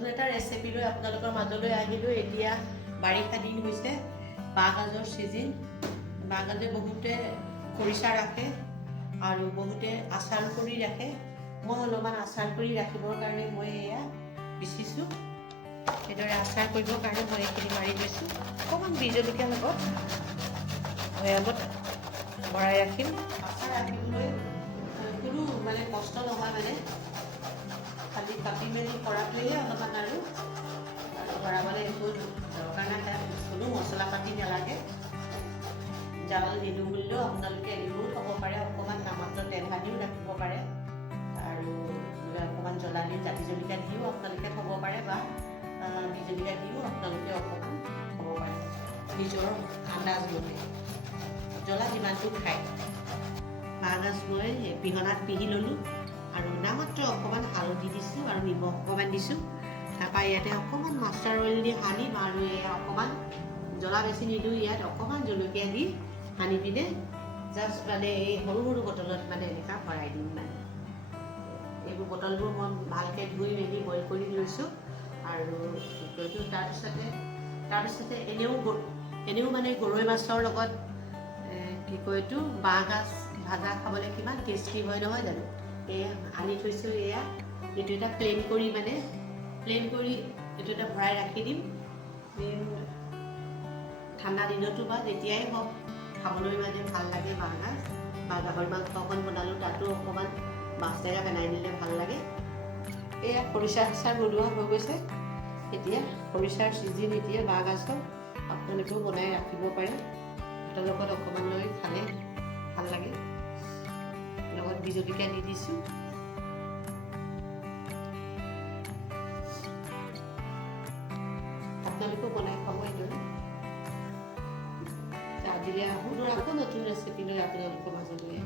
নতুন এটা ৰেচিপি লৈ আপোনালোকৰ মাজলৈ আহিলোঁ। এতিয়া বাৰিষা দিন হৈছে, বাঁহগাজৰ ছিজন। বাঁহগাজে বহুতে খৰিচা ৰাখে আৰু বহুতে আচাৰ কৰি ৰাখে। মই অলপমান আচাৰ কৰি ৰাখিবৰ কাৰণে মই এয়া পিচিছোঁ। এইদৰে আচাৰ কৰিবৰ কাৰণে মই এইখিনি মাৰি লৈছোঁ। অকণমান বীজ জলকীয়া লগত ভৈয়ামত ভৰাই ৰাখিম। আচাৰ ৰাখিবলৈ কোনো কষ্ট নহয়, খালি কাটি মেলি কৰাটোৱেহে অলপমান আৰু ভৰাবলৈ একো দৰকাৰ নাই। তাত কোনো মছলা পাতি নালাগে। জাল নিদিওঁ বুলিলেও আপোনালোকে এনেও থ'ব পাৰে। অকণমান নামাত্ৰ তেল সানিও ৰাখিব পাৰে আৰু অকণমান জ্বলা দি জাতি জলকীয়া দিও আপোনালোকে থ'ব পাৰে বা বীজ জলকীয়া দিও আপোনালোকে অকণমান থ'ব পাৰে নিজৰ আন্দাজ মতে, জ্বলা যিমানটো খায়। বাঁহগাজ মই পিহনাত পিহি ল'লোঁ আৰু নামাত্ৰ অকণমান হালধি দিছোঁ আৰু নিমখ অকণমান দিছোঁ। তাৰপৰা ইয়াতে অকণমান মাষ্টাৰ অইল দি সানিম আৰু এয়া অকণমান জ্বলা বেছি নিদিওঁ। ইয়াত অকণমান জলকীয়া দি সানি পিনে জাষ্ট এই সৰু সৰু বটলত এনেকুৱা ভৰাই দিম। এইবোৰ বটলবোৰ মই ভালকৈ ধুই মেলি বইল কৰি লৈছোঁ আৰু তাৰপিছতে এনেও গৰৈ মাছৰ লগত বাঁহগাজ ভাজা খাবলৈ কিমান টেষ্টি হয় নহয় জানো। এয়া আনি থৈছোঁ। এইটো এটা প্লেন কৰি এইটো এটা ভৰাই ৰাখি দিম। ঠাণ্ডা দিনতো বা যেতিয়াই হওক খাবলৈ ভাল লাগে। বাঁহগাজ বা গাহৰি মাংস অকণ বনালোঁ, তাতো অকণমান মাছ টেঙা পেলাই দিলে ভাল লাগে। এয়া খৰিচা আচাৰ বনোৱা হৈ গৈছে। এতিয়া খৰিচাৰ ছিজন, এতিয়া বাঁহগাজৰ আপোনালোকেও বনাই ৰাখিব পাৰে। ভাতৰ লগত অকণমান লৈ খালে ভাল লাগে। লগত বীজ জলকীয়া দি দিছোঁ। আপোনালোকেও বনাই খাব এইদৰে। আজিলৈ আকৌ নতুন ৰেচিপি লৈ আপোনালোকৰ মাজলৈ